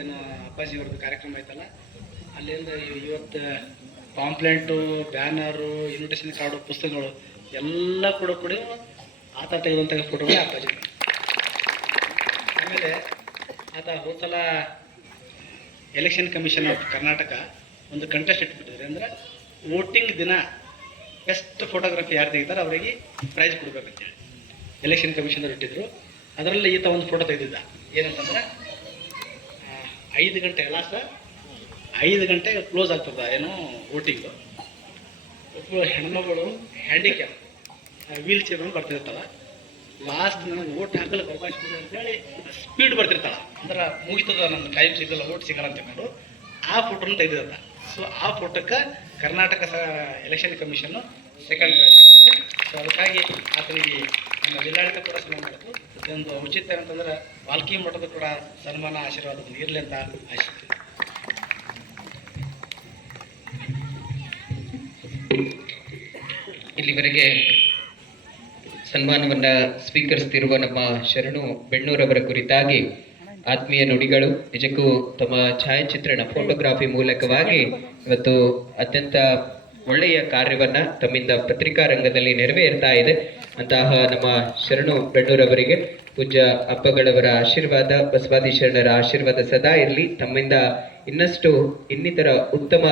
ಏನು ಅಪ್ಪಾಜಿ ಅವ್ರದ್ದು ಕಾರ್ಯಕ್ರಮ ಐತಲ್ಲ, ಅಲ್ಲಿಂದ ಇವತ್ತು ಪಾಂಪ್ಲೆಂಟು, ಬ್ಯಾನರು, ಇನ್ವಿಟೇಷನ್ ಕಾರ್ಡು, ಪುಸ್ತಕಗಳು ಎಲ್ಲ ಕೂಡ ಆತ ತೆಗೆದಂಥ ಫೋಟೋಗಳೇ ಅಪ್ಪಾಜಿ. ಆಮೇಲೆ ಆತ ಹೋದ್ಸಲ ಎಲೆಕ್ಷನ್ ಕಮಿಷನ್ ಆಫ್ ಕರ್ನಾಟಕ ಒಂದು ಕಂಟೆಸ್ಟ್ ಇಟ್ಬಿಟ್ಟಿದ್ರೆ, ಅಂದರೆ ವೋಟಿಂಗ್ ದಿನ ಬೆಸ್ಟ್ ಫೋಟೋಗ್ರಫಿ ಯಾರು ತೆಗಿತಾರೆ ಅವರಿಗೆ ಪ್ರೈಸ್ ಕೊಡ್ಬೇಕಂತೇಳಿ ಎಲೆಕ್ಷನ್ ಕಮಿಷನರ್ ಇಟ್ಟಿದ್ರು. ಅದರಲ್ಲಿ ಈತ ಒಂದು ಫೋಟೋ ತೆಗೆದಿದ್ದ. ಏನಂತಂದ್ರೆ 5 ಗಂಟೆ ಲಾಸ್ಟ್ 5 ಗಂಟೆಗೆ ಕ್ಲೋಸ್ ಆಗ್ತದ ಏನೋ ವೋಟಿಂಗು. ಒಬ್ಬಳು ಹೆಣ್ಮಗಳು ಹ್ಯಾಂಡಿಕ್ಯಾಪ್ ವೀಲ್ ಚೇರ್ ಬರ್ತಿರ್ತಾಳೆ. ಲಾಸ್ಟ್ ನನಗೆ ಓಟ್ ಹಾಕಲಿಕ್ಕೆ ಅವಕಾಶ ಕೊಡಿ ಅಂತೇಳಿ ಸ್ಪೀಡ್ ಬರ್ತಿರ್ತಾಳೆ. ಅಂದ್ರೆ ಮುಗಿತದ, ನನ್ನ ಟೈಮ್ ಸಿಗಲ್ಲ, ಓಟ್ ಸಿಗಲ್ಲ ಅಂತ ಹೇಳ್ಕೊಂಡು ಆ ಫೋಟೋನ ತೆಗೆದಿರ್ತ. ಸೊ ಆ ಫೋಟೋಕ್ಕೆ Karnataka election commission second prize ಕೊಟ್ಟಿದೆ. ಸೊ ಅದಕ್ಕಾಗಿ ಆತನಿಗೆ ನಮ್ಮ ಜಿಲ್ಲಾಡಳಿತ ಕೂಡ ಸನ್ಮಾನ ಮಾಡಿತು. ಇದೊಂದು ಔಚಿತ್ಯ ಅಂತಂದ್ರೆ ವಾಲ್ಮೀಕಿ ಮಠದ ಕೂಡ ಸನ್ಮಾನ ಆಶೀರ್ವಾದ ಇರಲಿ ಅಂತ ಆಶಿಸ್ತೀವಿ. ಇಲ್ಲಿವರೆಗೆ ಸನ್ಮಾನವನ್ನು ಸ್ವೀಕರಿಸುತ್ತಿರುವ ನಮ್ಮ ಶರಣು ಬೆಣ್ಣೂರವರ ಕುರಿತಾಗಿ ಆತ್ಮೀಯ ನುಡಿಗಳು. ನಿಜಕ್ಕೂ ತಮ್ಮ ಛಾಯಾಚಿತ್ರಣ ಫೋಟೋಗ್ರಾಫಿ ಮೂಲಕವಾಗಿ ಇವತ್ತು ಅತ್ಯಂತ ಒಳ್ಳೆಯ ಕಾರ್ಯವನ್ನ ತಮ್ಮಿಂದ ಪತ್ರಿಕಾ ರಂಗದಲ್ಲಿ ನೆರವೇರ್ತಾ ಇದೆ. ಅಂತಹ ನಮ್ಮ ಶರಣು ಬೆಣ್ಣೂರವರಿಗೆ ಪೂಜ್ಯ ಅಪ್ಪಗಳವರ ಆಶೀರ್ವಾದ, ಬಸವಾದಿ ಶರಣರ ಆಶೀರ್ವಾದ ಸದಾ ಇರಲಿ. ತಮ್ಮಿಂದ ಇನ್ನಷ್ಟು ಇನ್ನಿತರ ಉತ್ತಮ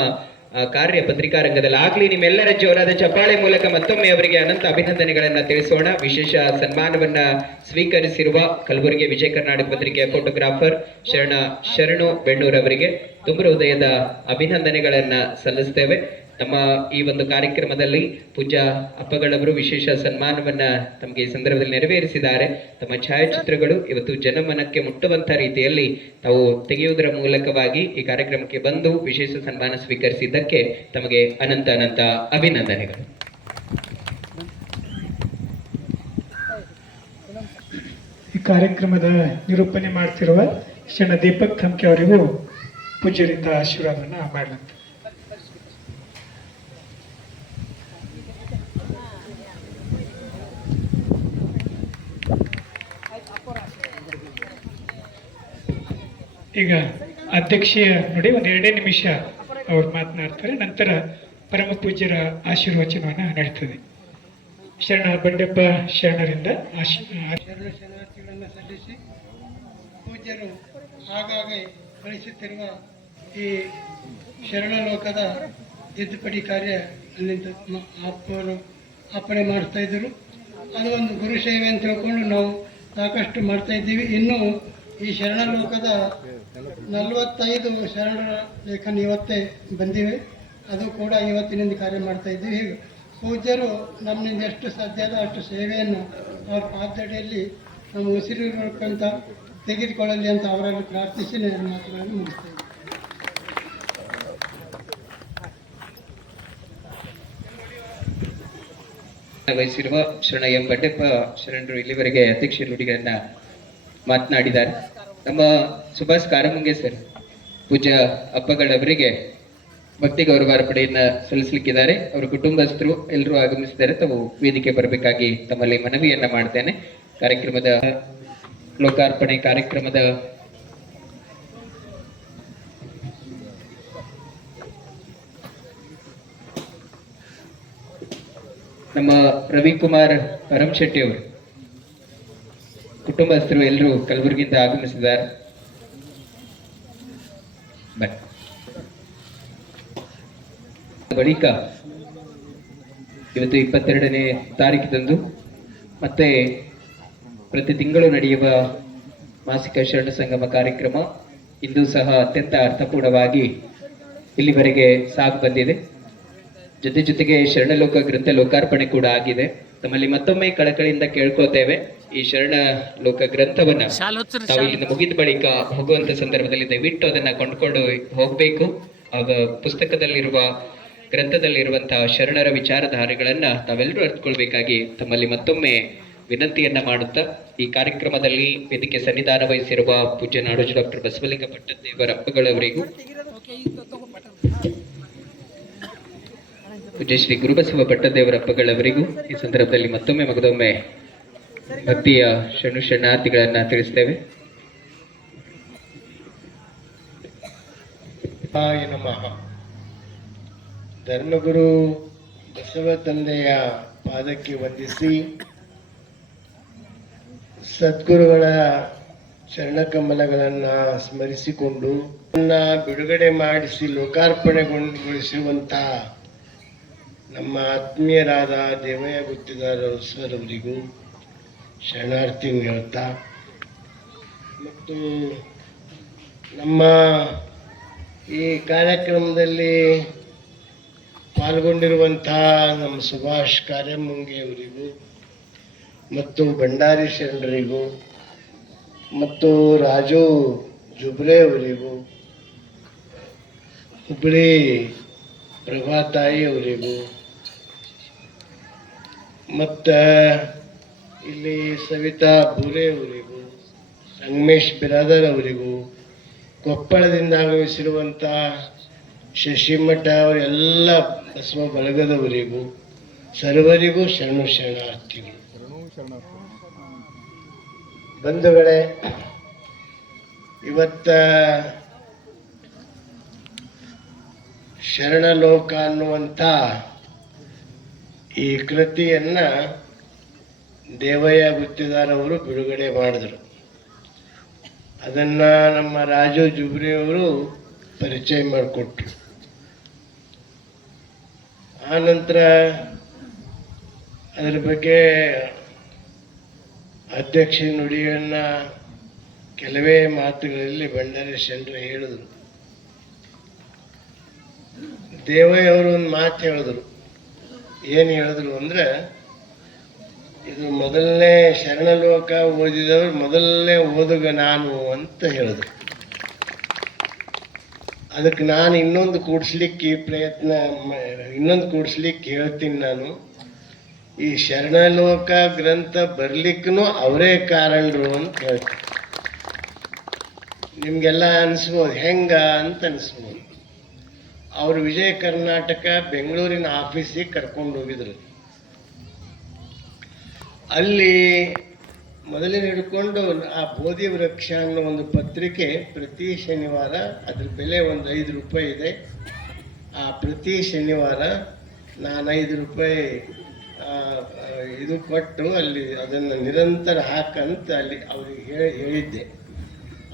ಕಾರ್ಯ ಪತ್ರಿಕಾ ರಂಗದಲ್ಲಿ ಆಗ್ಲಿ. ನಿಮ್ಮೆಲ್ಲರ ಜೋರಾದ ಚಪ್ಪಾಳೆ ಮೂಲಕ ಮತ್ತೊಮ್ಮೆ ಅವರಿಗೆ ಅನಂತ ಅಭಿನಂದನೆಗಳನ್ನ ತಿಳಿಸೋಣ. ವಿಶೇಷ ಸನ್ಮಾನವನ್ನ ಸ್ವೀಕರಿಸಿರುವ ಕಲಬುರಗಿ ವಿಜಯ ಕರ್ನಾಟಕ ಪತ್ರಿಕೆಯ ಫೋಟೋಗ್ರಾಫರ್ ಶರಣು ಬೆಣ್ಣೂರವರಿಗೆ ತುಂಬ ಹೃದಯದ ಅಭಿನಂದನೆಗಳನ್ನ ಸಲ್ಲಿಸ್ತೇವೆ. ನಮ್ಮ ಈ ಒಂದು ಕಾರ್ಯಕ್ರಮದಲ್ಲಿ ಪೂಜ್ಯ ಅಪ್ಪಗಳವರು ವಿಶೇಷ ಸನ್ಮಾನವನ್ನ ತಮಗೆ ಈ ಸಂದರ್ಭದಲ್ಲಿ ನೆರವೇರಿಸಿದ್ದಾರೆ. ತಮ್ಮ ಛಾಯಾಚಿತ್ರಗಳು ಇವತ್ತು ಜನಮನಕ್ಕೆ ಮುಟ್ಟುವಂತ ರೀತಿಯಲ್ಲಿ ತಾವು ತೆಗೆಯುವುದರ ಮೂಲಕವಾಗಿ ಈ ಕಾರ್ಯಕ್ರಮಕ್ಕೆ ಬಂದು ವಿಶೇಷ ಸನ್ಮಾನ ಸ್ವೀಕರಿಸಿದ್ದಕ್ಕೆ ತಮಗೆ ಅನಂತ ಅನಂತ ಅಭಿನಂದನೆಗಳು. ಈ ಕಾರ್ಯಕ್ರಮದ ನಿರೂಪಣೆ ಮಾಡ್ತಿರುವ ಶರಣ ದೀಪಕ್ ಥಮ್ಕೆ ಅವರಿಗೂ ಪೂಜ್ಯರಿಂದ ಆಶೀರ್ವಾದವನ್ನ ಮಾಡಲಂತ. ಈಗ ಅಧ್ಯಕ್ಷೀಯ ನುಡಿ ಒಂದು 2 ನಿಮಿಷ ಅವ್ರು ಮಾತನಾಡ್ತಾರೆ. ನಂತರ ಪರಮ ಪೂಜ್ಯರ ಆಶೀರ್ವಚನವನ್ನು ನಡೀತದೆ. ಶರಣ ಬಂಡೆಪ್ಪ ಶರಣರಿಂದ ಶರಣಾರ್ಥಿಗಳನ್ನು ಸಲ್ಲಿಸಿ ಪೂಜ್ಯರು ಆಗಾಗ್ಗೆ ಕಳಿಸುತ್ತಿರುವ ಈ ಶರಣ ಲೋಕದ ತಿದ್ದುಪಡಿ ಕಾರ್ಯ ಅಲ್ಲಿಂದ ಅಪ್ಪರು ಅಪ್ಪಣೆ ಮಾಡ್ತಾ ಇದ್ದರು. ಅದು ಒಂದು ಗುರು ಸೇವೆ ಅಂತ ತಿಳ್ಕೊಂಡು ನಾವು ಸಾಕಷ್ಟು ಮಾಡ್ತಾ ಇದ್ದೀವಿ. ಇನ್ನು ಈ ಶರಣ ಲೋಕದ 45 ಶರಣರ ಲೇಖನ ಇವತ್ತೇ ಬಂದಿವೆ. ಅದು ಕೂಡ ಇವತ್ತಿನಿಂದ ಕಾರ್ಯ ಮಾಡ್ತಾ ಇದ್ದೀವಿ. ಹೀಗೆ ಪೂಜ್ಯರು ನಮ್ಮಿಂದ ಎಷ್ಟು ಸಾಧ್ಯದ ಅಷ್ಟು ಸೇವೆಯನ್ನು ಅವ್ರ ಪಾದಡಿಯಲ್ಲಿ ನಮ್ಮ ಉಸಿರಿರುವಂತ ತೆಗೆದುಕೊಳ್ಳಲಿ ಅಂತ ಅವರಲ್ಲಿ ಪ್ರಾರ್ಥಿಸಿ ನನ್ನ ಮಾತುಗಳನ್ನು ಮುಗಿಸ್ತೇವೆ. ವಹಿಸಿರುವ ಶರಣ ಎಂ ಬಂಡೆಪ್ಪ ಶರಣರು ಇಲ್ಲಿವರೆಗೆ ಅಧ್ಯಕ್ಷ ನುಡಿಗಳನ್ನ ಮಾತನಾಡಿದ್ದಾರೆ. ನಮ್ಮ ಸುಭಾಷ್ ಕಾರಮುಂಗೆ ಸರ್ ಪೂಜ್ಯ ಅಪ್ಪಗಳವರಿಗೆ ಭಕ್ತಿ ಗೌರವಾರ್ಪಣೆಯನ್ನ ಸಲ್ಲಿಸಲಿಕ್ಕಿದ್ದಾರೆ. ಅವರ ಕುಟುಂಬಸ್ಥರು ಎಲ್ಲರೂ ಆಗಮಿಸಿದ್ದಾರೆ. ತಾವು ವೇದಿಕೆ ಬರಬೇಕಾಗಿ ತಮ್ಮಲ್ಲಿ ಮನವಿಯನ್ನ ಮಾಡ್ತೇನೆ. ಕಾರ್ಯಕ್ರಮದ ಲೋಕಾರ್ಪಣೆ ಕಾರ್ಯಕ್ರಮದ ನಮ್ಮ ರವಿಕುಮಾರ್ ಪರಮಶೆಟ್ಟಿ ಅವರು ಕುಟುಂಬಸ್ಥರು ಎಲ್ಲರೂ ಕಲಬುರಗಿಯಿಂದ ಆಗಮಿಸಿದ್ದಾರೆ. ಬಳಿಕ ಇವತ್ತು 22ನೇ ತಾರೀಕಿದಂದು ಮತ್ತೆ ಪ್ರತಿ ತಿಂಗಳು ನಡೆಯುವ ಮಾಸಿಕ ಶರಣ ಸಂಗಮ ಕಾರ್ಯಕ್ರಮ ಇಂದು ಸಹ ಅತ್ಯಂತ ಅರ್ಥಪೂರ್ಣವಾಗಿ ಇಲ್ಲಿವರೆಗೆ ಸಾಗಿ ಬಂದಿದೆ. ಜೊತೆಗೆ ಶರಣಲೋಕ ಗ್ರಂಥ ಲೋಕಾರ್ಪಣೆ ಕೂಡ ಆಗಿದೆ. ತಮ್ಮಲ್ಲಿ ಮತ್ತೊಮ್ಮೆ ಕಳಕಳಿಯಿಂದ ಕೇಳ್ಕೋತೇವೆ, ಈ ಶರಣ ಲೋಕ ಗ್ರಂಥವನ್ನ ತಾವು ಇಲ್ಲಿಂದ ಮುಗಿದ ಬಳಿಕ ಹೋಗುವಂತ ಸಂದರ್ಭದಲ್ಲಿ ದಯವಿಟ್ಟು ಅದನ್ನ ಕೊಂಡ್ಕೊಂಡು ಹೋಗ್ಬೇಕು. ಆಗ ಪುಸ್ತಕದಲ್ಲಿರುವ ಗ್ರಂಥದಲ್ಲಿರುವಂತಹ ಶರಣರ ವಿಚಾರಧಾರೆಗಳನ್ನ ತಾವೆಲ್ಲರೂ ಅರ್ಥಕೊಳ್ಬೇಕಾಗಿ ತಮ್ಮಲ್ಲಿ ಮತ್ತೊಮ್ಮೆ ವಿನಂತಿಯನ್ನ ಮಾಡುತ್ತಾ ಈ ಕಾರ್ಯಕ್ರಮದಲ್ಲಿ ವೇದಿಕೆ ಸನ್ನಿಧಾನ ವಹಿಸಿರುವ ಪೂಜ್ಯ ನಾಡೋಜ ಡಾಕ್ಟರ್ ಬಸವಲಿಂಗ ಪಟ್ಟದೇವರ ಅಪ್ಪಗಳವರಿಗೂ ಪೂಜ್ಯ ಶ್ರೀ ಗುರುಬಸವ ಪಟ್ಟದೇವರ ಅಪ್ಪಗಳವರಿಗೂ ಈ ಸಂದರ್ಭದಲ್ಲಿ ಮತ್ತೊಮ್ಮೆ ಮಗದೊಮ್ಮೆ ಭಕ್ತಿಯ ಶರಣಾರ್ಥಿಗಳನ್ನ ತಿಳಿಸ್ತೇವೆ. ಆಯ ನಮಃ. ಧರ್ಮಗುರು ಬಸವ ತಂದೆಯ ಪಾದಕ್ಕೆ ವಂದಿಸಿ ಸದ್ಗುರುಗಳ ಚರಣಕಮಲಗಳನ್ನು ಸ್ಮರಿಸಿಕೊಂಡು ಬಿಡುಗಡೆ ಮಾಡಿಸಿ ಲೋಕಾರ್ಪಣೆಗೊಳಿಸುವಂತಹ ನಮ್ಮ ಆತ್ಮೀಯರಾದ ದೇವಯ್ಯ ಗುತ್ತಿದಾರ ಸರ್ ಅವರಿಗೂ ಶರಣಾರ್ಥಿ ಹೇಳ್ತಾ, ಮತ್ತು ನಮ್ಮ ಈ ಕಾರ್ಯಕ್ರಮದಲ್ಲಿ ಪಾಲ್ಗೊಂಡಿರುವಂತಹ ನಮ್ಮ ಸುಭಾಷ್ ಕಾರ್ಯಮಂಗಿ ಅವರಿಗೂ ಮತ್ತು ಭಂಡಾರಿ ಶರಣರಿಗೂ ಮತ್ತು ರಾಜು ಜುಬ್ರೆ ಅವರಿಗೂ, ಹುಬ್ಬಳ್ಳಿ ಪ್ರಭಾತಾಯಿ ಅವರಿಗೂ, ಮತ್ತು ಇಲ್ಲಿ ಸವಿತಾ ಬೂರೆ ಅವರಿಗೂ, ಸಂಗಮೇಶ್ ಬಿರಾದರ್ ಅವರಿಗೂ, ಕೊಪ್ಪಳದಿಂದ ಆಗಮಿಸಿರುವಂಥ ಶಶಿಮಠ ಅವರೆಲ್ಲ ಬಸವ ಬಳಗದವರಿಗೂ ಸರ್ವರಿಗೂ ಶರಣಾರ್ಥಿಗಳು. ಬಂಧುಗಳೇ, ಇವತ್ತ ಶರಣಲೋಕ ಅನ್ನುವಂಥ ಈ ಕೃತಿಯನ್ನ ದೇವಯ್ಯ ಗುತ್ತಿದಾರ್ ಅವರು ಬಿಡುಗಡೆ ಮಾಡಿದರು. ಅದನ್ನ ನಮ್ಮ ರಾಜು ಜುಬ್ರಿ ಅವರು ಪರಿಚಯ ಮಾಡಿಕೊಟ್ರು. ಆ ನಂತರ ಅದರ ಬಗ್ಗೆ ಅಧ್ಯಕ್ಷ ನುಡಿಯನ್ನ ಕೆಲವೇ ಮಾತುಗಳಲ್ಲಿ ಭಂಡಾರಿ ಶರಣರು ಹೇಳಿದ್ರು. ದೇವಯ್ಯ ಅವರು ಒಂದು ಮಾತು ಹೇಳಿದ್ರು. ಏನು ಹೇಳಿದ್ರು ಅಂದ್ರೆ, ಇದು ಮೊದಲನೇ ಶರಣಲೋಕ ಓದಿದವರು ಮೊದಲನೇ ಓದುಗ ನಾನು ಅಂತ ಹೇಳಿದ್ರು. ಅದಕ್ಕೆ ನಾನು ಇನ್ನೊಂದು ಕೂಡಿಸ್ಲಿಕ್ಕೆ ಹೇಳ್ತೀನಿ. ನಾನು ಈ ಶರಣಲೋಕ ಗ್ರಂಥ ಬರ್ಲಿಕ್ಕೂ ಅವರೇ ಕಾರಣರು ಅಂತ ಹೇಳ್ತೀನಿ. ನಿಮ್ಗೆಲ್ಲ ಅನಿಸ್ಬೋದು ಹೆಂಗ ಅಂತ ಅನಿಸ್ಬೋದು. ಅವರು ವಿಜಯ ಕರ್ನಾಟಕ ಬೆಂಗಳೂರಿನ ಆಫೀಸಿಗೆ ಕರ್ಕೊಂಡು ಹೋಗಿದ್ರು. ಅಲ್ಲಿ ಮೊದಲಿನ ಹಿಡ್ಕೊಂಡು ಆ ಬೋಧಿ ವೃಕ್ಷ ಅನ್ನೋ ಒಂದು ಪತ್ರಿಕೆ ಪ್ರತಿ ಶನಿವಾರ, ಅದ್ರ ಬೆಲೆ ಒಂದು 5 ರೂಪಾಯಿ ಇದೆ. ಆ ಪ್ರತಿ ಶನಿವಾರ ನಾನು 5 ರೂಪಾಯಿ ಇದು ಕೊಟ್ಟು ಅಲ್ಲಿ ಅದನ್ನು ನಿರಂತರ ಹಾಕಂತ ಅಲ್ಲಿ ಅವ್ರಿಗೆ ಹೇಳಿದ್ದೆ.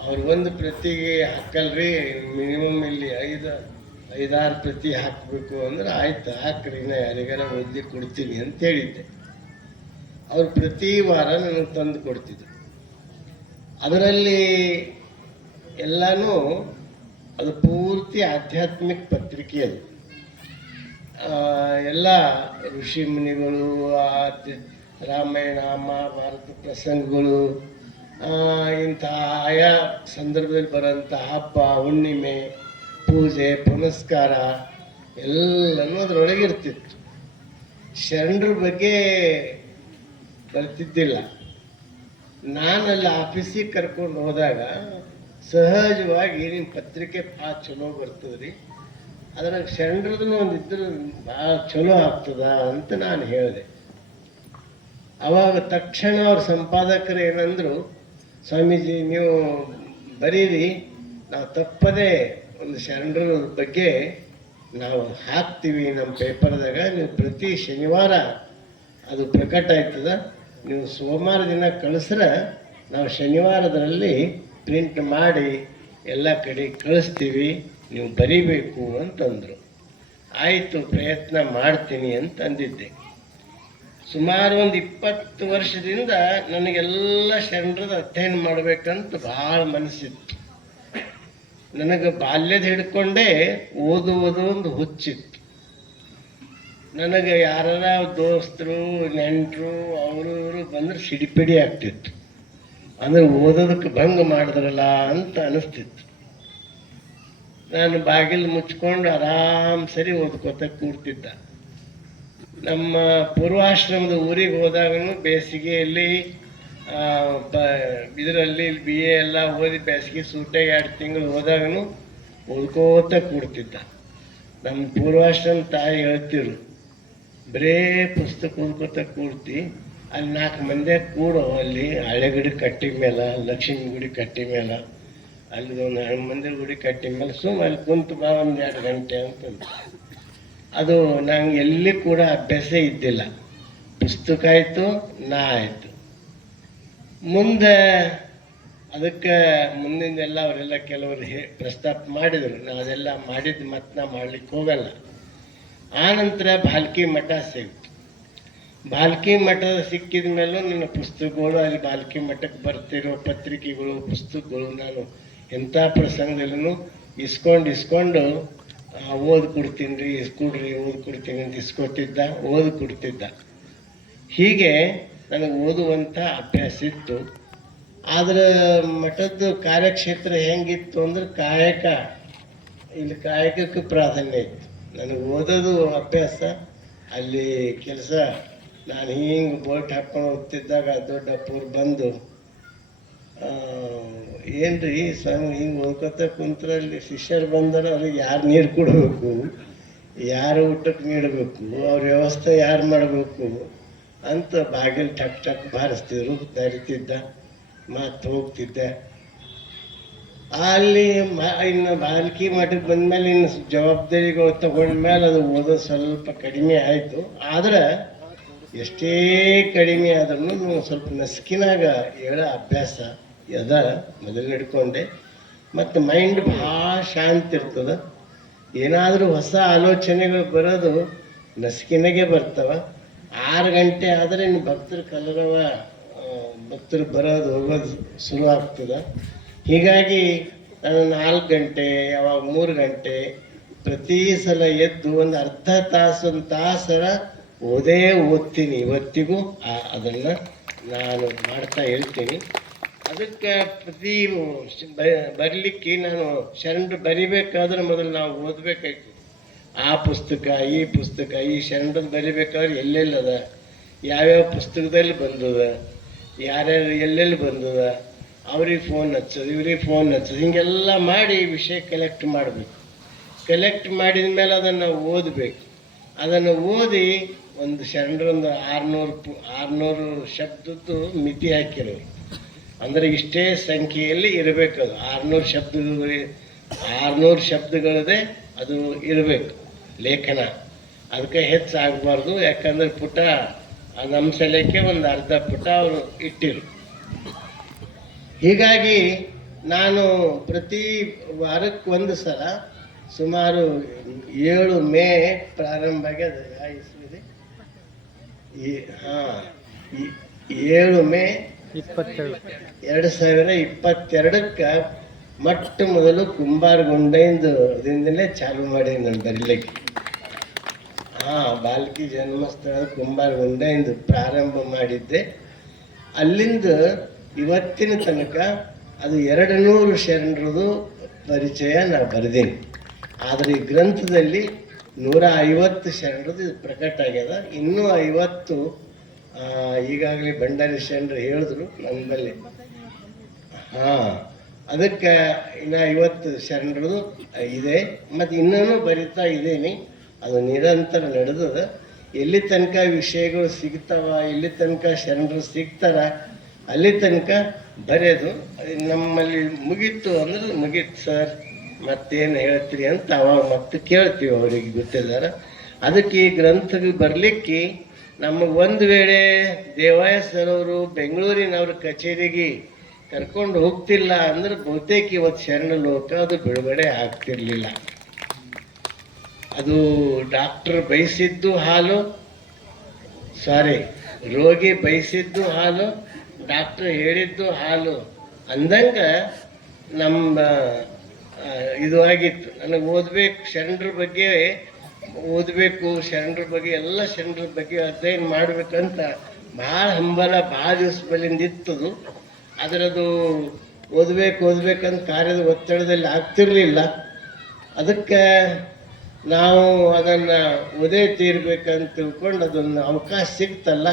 ಅವ್ರು ಒಂದು ಪ್ರತಿಗೆ ಹಾಕಲ್ರಿ, ಮಿನಿಮಮ್ ಇಲ್ಲಿ 5-6 ಪ್ರತಿ ಹಾಕಬೇಕು ಅಂದ್ರೆ ಆಯ್ತು ಹಾಕ್ರಿ, ನಾ ಯಾರಿಗಾರ ಓದ್ಲಿಕ್ಕೆ ಕೊಡ್ತೀನಿ ಅಂತ ಹೇಳಿದ್ದೆ. ಅವ್ರು ಪ್ರತಿ ವಾರ ನನಗೆ ತಂದು ಕೊಡ್ತಿದ್ರು. ಅದರಲ್ಲಿ ಎಲ್ಲನೂ ಅದು ಪೂರ್ತಿ ಆಧ್ಯಾತ್ಮಿಕ ಪತ್ರಿಕೆ. ಅದು ಎಲ್ಲ ಋಷಿ ಮುನಿಗಳು, ರಾಮಾಯಣ ಮಹಾಭಾರತ ಪ್ರಸಂಗಗಳು, ಇಂಥ ಆಯಾ ಸಂದರ್ಭದಲ್ಲಿ ಬರೋಂಥ ಹಬ್ಬ, ಹುಣ್ಣಿಮೆ, ಪೂಜೆ ಪುನಸ್ಕಾರ ಎಲ್ಲನೂ ಅದರೊಳಗಿರ್ತಿತ್ತು. ಶರಣರ ಬಗ್ಗೆ ಬರ್ತಿದ್ದಿಲ್ಲ. ನಾನಲ್ಲಿ ಆಫೀಸಿಗೆ ಕರ್ಕೊಂಡು ಹೋದಾಗ ಸಹಜವಾಗಿ ನಿಮ್ಮ ಪತ್ರಿಕೆ ಭಾಳ ಚಲೋ ಬರ್ತದ್ರಿ, ಅದ್ರಾಗ ಶರಣರದನ್ನು ಒಂದು ಇದ್ರೆ ಭಾಳ ಚಲೋ ಆಗ್ತದ ಅಂತ ನಾನು ಹೇಳಿದೆ. ಅವಾಗ ತಕ್ಷಣ ಅವ್ರ ಸಂಪಾದಕರು ಏನಂದ್ರು, ಸ್ವಾಮೀಜಿ ನೀವು ಬರೀರಿ, ನಾವು ತಪ್ಪದೇ ಒಂದು ಶರಣರ ಬಗ್ಗೆ ನಾವು ಹಾಕ್ತೀವಿ ನಮ್ಮ ಪೇಪರ್ದಾಗ, ನೀವು ಪ್ರತಿ ಶನಿವಾರ ಅದು ಪ್ರಕಟ ಆಯ್ತದ, ನೀವು ಸೋಮವಾರ ದಿನ ಕಳಿಸ್ರೆ ನಾವು ಶನಿವಾರದಲ್ಲಿ ಪ್ರಿಂಟ್ ಮಾಡಿ ಎಲ್ಲ ಕಡೆ ಕಳಿಸ್ತೀವಿ, ನೀವು ಬರೀಬೇಕು ಅಂತಂದರು. ಆಯಿತು, ಪ್ರಯತ್ನ ಮಾಡ್ತೀನಿ ಅಂತ ಅಂದಿದ್ದೆ. ಸುಮಾರು ಒಂದು 20 ವರ್ಷದಿಂದ ನನಗೆಲ್ಲ ಶರಣರದ ಅಧ್ಯಯನ ಮಾಡಬೇಕಂತ ಭಾಳ ಮನಸ್ಸಿತ್ತು. ನನಗೆ ಬಾಲ್ಯದ ಹಿಡ್ಕೊಂಡೇ ಓದುವುದು ಒಂದು ಹುಚ್ಚಿತ್ತು. ನನಗೆ ಯಾರ ದೋಸ್ತರು ನೆಂಟರು ಅವರು ಇವರು ಬಂದ್ರೆ ಸಿಡಿಪಿಡಿ ಆಗ್ತಿತ್ತು. ಅಂದ್ರೆ ಓದೋದಕ್ಕೆ ಭಂಗ ಮಾಡಿದ್ರಲ್ಲ ಅಂತ ಅನಿಸ್ತಿತ್ತು. ನಾನು ಬಾಗಿಲು ಮುಚ್ಕೊಂಡು ಆರಾಮ್ ಸರಿ ಓದ್ಕೋತ ಕೂರ್ತಿದ್ದ. ನಮ್ಮ ಪೂರ್ವಾಶ್ರಮದ ಊರಿಗೆ ಹೋದಾಗನು ಬೇಸಿಗೆಯಲ್ಲಿ ಇದರಲ್ಲಿ BA ಎಲ್ಲ ಓದಿ ಬೇಸಿಗೆ ಸೂಟಾಗಿ 2 ತಿಂಗಳು ಹೋದಾಗನು ಓದ್ಕೋತ ಕೂಡ್ತಿದ್ದ. ನಮ್ಮ ಪೂರ್ವಾಶ್ರಮ ತಾಯಿ ಹೇಳ್ತಿರು, ಬರೇ ಪುಸ್ತಕ ಓದ್ಕೋತ ಕೂಡ್ತಿ, ಅಲ್ಲಿ 4 ಮಂದಿ ಕೂಡೋ ಅಲ್ಲಿ ಹಳೆಗುಡಿ ಕಟ್ಟಿ ಮೇಲೆ, ಲಕ್ಷ್ಮೀ ಗುಡಿ ಕಟ್ಟಿ ಮೇಲೆ, ಅಲ್ಲಿ ಒಂದು ಮಂದಿರ ಗುಡಿ ಕಟ್ಟಿ ಮೇಲೆ ಸುಮ್ಮನೆ ಅಲ್ಲಿ ಕುಂತು ಬಾ ಒಂದು 2 ಗಂಟೆ ಅಂತಂದು. ಅದು ನಂಗೆ ಎಲ್ಲಿ ಕೂಡ ಅಭ್ಯಾಸ ಇದ್ದಿಲ್ಲ. ಪುಸ್ತಕ ಆಯಿತು, ನಾ ಆಯಿತು. ಮುಂದೆ ಅದಕ್ಕೆ ಮುಂದಿಂದೆಲ್ಲ ಅವರೆಲ್ಲ ಕೆಲವರು ಪ್ರಸ್ತಾಪ ಮಾಡಿದರು. ನಾ ಅದೆಲ್ಲ ಮಾಡಿದ್ದು ಮತ್ತೆ ನಾ ಮಾಡ್ಲಿಕ್ಕೆ ಹೋಗಲ್ಲ. ಆನಂತರ ಭಾಲ್ಕಿ ಮಠ ಸಿಕ್ತು. ಭಾಲ್ಕಿ ಮಠ ಸಿಕ್ಕಿದ ಮೇಲೂ ನನ್ನ ಪುಸ್ತಕಗಳು ಅಲ್ಲಿ ಭಾಲ್ಕಿ ಮಠಕ್ಕೆ ಬರ್ತಿರೋ ಪತ್ರಿಕೆಗಳು, ಪುಸ್ತಕಗಳು ನಾನು ಎಂಥ ಪ್ರಸಂಗದಲ್ಲೂ ಇಸ್ಕೊಂಡು ಓದಿ ಕೊಡ್ತೀನಿ ರೀ, ಇಸ್ಕೊಡ್ರಿ, ಓದಿ ಕೊಡ್ತೀನಿ ಅಂತ ಇಸ್ಕೊತಿದ್ದ, ಓದಿ ಕೊಡ್ತಿದ್ದ. ಹೀಗೆ ನನಗೆ ಓದುವಂಥ ಅಭ್ಯಾಸ ಇತ್ತು. ಆದ್ರೆ ಮಠದ್ದು ಕಾರ್ಯಕ್ಷೇತ್ರ ಹೆಂಗಿತ್ತು ಅಂದ್ರೆ ಇಲ್ಲಿ ಕಾಯಕಕ್ಕೆ ಪ್ರಾಧಾನ್ಯ ಇತ್ತು. ನನಗೆ ಓದೋದು ಅಭ್ಯಾಸ, ಅಲ್ಲಿ ಕೆಲಸ. ನಾನು ಹಿಂಗೆ ಬೋಟ್ ಹಾಕ್ಕೊಂಡು ಹೋಗ್ತಿದ್ದಾಗ ದೊಡ್ಡ ಅಪ್ಪವ್ರು ಬಂದು, ಏನ್ರಿ ಸ್ವಾಮಿ ಹಿಂಗೆ ಓದ್ಕೊತ ಕುಂತ್ರಲ್ಲಿ ಶಿಷ್ಯರು ಬಂದರೆ ಅವ್ರಿಗೆ ಯಾರು ನೀರು ಕೊಡಬೇಕು, ಯಾರು ಊಟಕ್ಕೆ ನೀಡಬೇಕು, ಅವ್ರ ವ್ಯವಸ್ಥೆ ಯಾರು ಮಾಡಬೇಕು ಅಂತ ಬಾಗಿಲು ಟಕ್ ಟಕ್ ಬಾರಿಸ್ತಿದ್ರು. ತರಿತಿದ್ದ, ಮತ್ತು ಹೋಗ್ತಿದ್ದೆ. ಅಲ್ಲಿ ಇನ್ನು ಭಾಲ್ಕಿ ಮಠಕ್ಕೆ ಬಂದಮೇಲೆ ಇನ್ನು ಜವಾಬ್ದಾರಿಗಳು ತಗೊಂಡ್ಮೇಲೆ ಅದು ಓದೋದು ಸ್ವಲ್ಪ ಕಡಿಮೆ ಆಯಿತು. ಆದ್ರೆ ಎಷ್ಟೇ ಕಡಿಮೆ ಆದ್ರೂ ಸ್ವಲ್ಪ ನಸ್ಕಿನಾಗ ಹೇಳೋ ಅಭ್ಯಾಸ ಅದ ಮೊದಲು ಹಿಡ್ಕೊಂಡೆ. ಮತ್ತು ಮೈಂಡ್ ಭಾಳ ಶಾಂತಿ ಇರ್ತದೆ. ಏನಾದರೂ ಹೊಸ ಆಲೋಚನೆಗಳು ಬರೋದು ನಸ್ಕಿನಾಗೆ ಬರ್ತವೆ. 6 ಗಂಟೆ ಆದರೆ ಇನ್ನು ಭಕ್ತರು ಬರೋದು ಹೋಗೋದು ಶುರು ಆಗ್ತದೆ. ಹೀಗಾಗಿ ನಾನು 4 ಗಂಟೆ, ಯಾವಾಗ 3 ಗಂಟೆ ಪ್ರತಿ ಸಲ ಎದ್ದು ಒಂದು ಅರ್ಧ ತಾಸು, 1 ತಾಸರ ಓದ್ತೀನಿ. ಇವತ್ತಿಗೂ ಅದನ್ನು ನಾನು ಮಾಡ್ತಾ ಇರ್ತೀನಿ. ಅದಕ್ಕೆ ಪ್ರತಿ ಬರಲಿಕ್ಕೆ ನಾನು ಶರಣರು ಬರಿಬೇಕಾದ್ರೆ ಮೊದಲು ನಾವು ಓದಬೇಕಾಯ್ತು. ಆ ಪುಸ್ತಕ, ಈ ಶರಣರದ್ದು ಬರಿಬೇಕಾದ್ರೆ ಎಲ್ಲೆಲ್ಲದ, ಯಾವ್ಯಾವ ಪುಸ್ತಕದಲ್ಲಿ ಬಂದದ, ಯಾರ್ಯಾರು ಎಲ್ಲೆಲ್ಲಿ ಬಂದದ, ಅವ್ರಿಗೆ ಫೋನ್ ಹಚ್ಚೋದು, ಇವ್ರಿಗೆ ಫೋನ್ ಹಚ್ಚೋದು, ಹಿಂಗೆಲ್ಲ ಮಾಡಿ ವಿಷಯ ಕಲೆಕ್ಟ್ ಮಾಡಬೇಕು. ಕಲೆಕ್ಟ್ ಮಾಡಿದ ಮೇಲೆ ಅದನ್ನು ಓದಬೇಕು. ಅದನ್ನು ಓದಿ ಒಂದು ಶರಣರೊಂದು 600 ಶಬ್ದದ್ದು ಮಿತಿ ಹಾಕಿರೋರು. ಅಂದರೆ ಇಷ್ಟೇ ಸಂಖ್ಯೆಯಲ್ಲಿ ಇರಬೇಕು. ಅದು 600 ಶಬ್ದಗಳದೇ ಅದು ಇರಬೇಕು ಲೇಖನ. ಅದಕ್ಕೆ ಹೆಚ್ಚಾಗಬಾರ್ದು. ಯಾಕಂದರೆ ಪುಟ ನಮ್ಮ ಸಲಕ್ಕೆ ಒಂದು ಅರ್ಧ ಪುಟ ಅವರು ಇಟ್ಟಿರು. ಹೀಗಾಗಿ ನಾನು ಪ್ರತಿ ವಾರಕ್ಕೆ ಒಂದು ಸಲ ಸುಮಾರು 7 ಮೇ ಪ್ರಾರಂಭ ಆಗ್ಯದ. ಇಸ್ವಿದೆ 7 ಮೇ 2022ಕ್ಕೆ ಮೊಟ್ಟ ಮೊದಲು ಕುಂಬಾರಗುಂಡೆಯಿಂದಲೇ ಚಾಲು ಮಾಡಿ ನಾನು ಬರೀಲಿಕ್ಕೆ. ಬಾಲ್ಕಿ ಜನ್ಮಸ್ಥಳ ಕುಂಬಾರಗುಂಡೆಯಿಂದ ಪ್ರಾರಂಭ ಮಾಡಿದ್ದೆ. ಅಲ್ಲಿಂದ ಇವತ್ತಿನ ತನಕ ಅದು 200 ಶರಣರದು ಪರಿಚಯ ನಾನು ಬರೆದೀನಿ. ಆದರೆ ಈ ಗ್ರಂಥದಲ್ಲಿ 150 ಶರಣರದು ಪ್ರಕಟ ಆಗ್ಯದ. ಇನ್ನೂ 50 ಈಗಾಗಲೇ ಭಂಡಾರಿ ಶರಣರು ಹೇಳಿದ್ರು ನಮ್ಮಲ್ಲಿ. ಅದಕ್ಕೆ ಇನ್ನು 50 ಶರಣರದು ಇದೆ. ಮತ್ತು ಇನ್ನೂ ಬರಿತಾ ಇದ್ದೀನಿ. ಅದು ನಿರಂತರ ನಡೆದದ. ಎಲ್ಲಿ ತನಕ ವಿಷಯಗಳು ಸಿಗ್ತಾವ, ಎಲ್ಲಿ ತನಕ ಶರಣರು ಸಿಗ್ತಾರ, ಅಲ್ಲಿ ತನಕ ಬರೆಯೋದು. ನಮ್ಮಲ್ಲಿ ಮುಗೀತು ಅಂದ್ರೆ ಮುಗೀತು ಸರ್, ಮತ್ತೇನು ಹೇಳ್ತೀರಿ ಅಂತ ಅವಾಗ ಮತ್ತೆ ಕೇಳ್ತೀವಿ, ಅವರಿಗೆ ಗೊತ್ತಿದ್ದಾರೆ. ಅದಕ್ಕೆ ಈ ಗ್ರಂಥಕ್ಕೆ ಬರಲಿಕ್ಕೆ ನಮಗೆ ಒಂದು ವೇಳೆ ದೇವಾಯ ಸರ್ ಅವರು ಬೆಂಗಳೂರಿನವ್ರ ಕಚೇರಿಗೆ ಕರ್ಕೊಂಡು ಹೋಗ್ತಿಲ್ಲ ಅಂದ್ರೆ ಬಹುತೇಕ ಇವತ್ತು ಶರಣ ಲೋಕ ಅದು ಬಿಡುಗಡೆ ಆಗ್ತಿರ್ಲಿಲ್ಲ. ಅದು ಡಾಕ್ಟರ್ ಬಯಸಿದ್ದು ಹಾಲು, ರೋಗಿ ಬಯಸಿದ್ದು ಹಾಲು, ಡಾಕ್ಟ್ರ್ ಹೇಳಿದ್ದು ಹಾಲು ಅಂದಂಗೆ ನಮ್ಮ ಇದು ಆಗಿತ್ತು. ನನಗೆ ಓದಬೇಕು, ಶರಣರ ಬಗ್ಗೆ ಓದಬೇಕು, ಶರಣರ ಬಗ್ಗೆ ಎಲ್ಲ ಶರಣರ ಬಗ್ಗೆ ಅಧ್ಯಯನ ಮಾಡಬೇಕಂತ ಭಾಳ ಹಂಬಲ, ಭಾಳ ದಿವಸ ಬಲ್ಲಿಂದ ಇತ್ತದು. ಅದರದು ಓದ್ಬೇಕಂತ ಕಾರ್ಯದ ಒತ್ತಡದಲ್ಲಿ ಆಗ್ತಿರಲಿಲ್ಲ. ಅದಕ್ಕೆ ನಾವು ಅದನ್ನು ಓದೇ ತೀರ್ಬೇಕಂತ ತಿಳ್ಕೊಂಡು ಅದನ್ನು ಅವಕಾಶ ಸಿಗ್ತಲ್ಲ,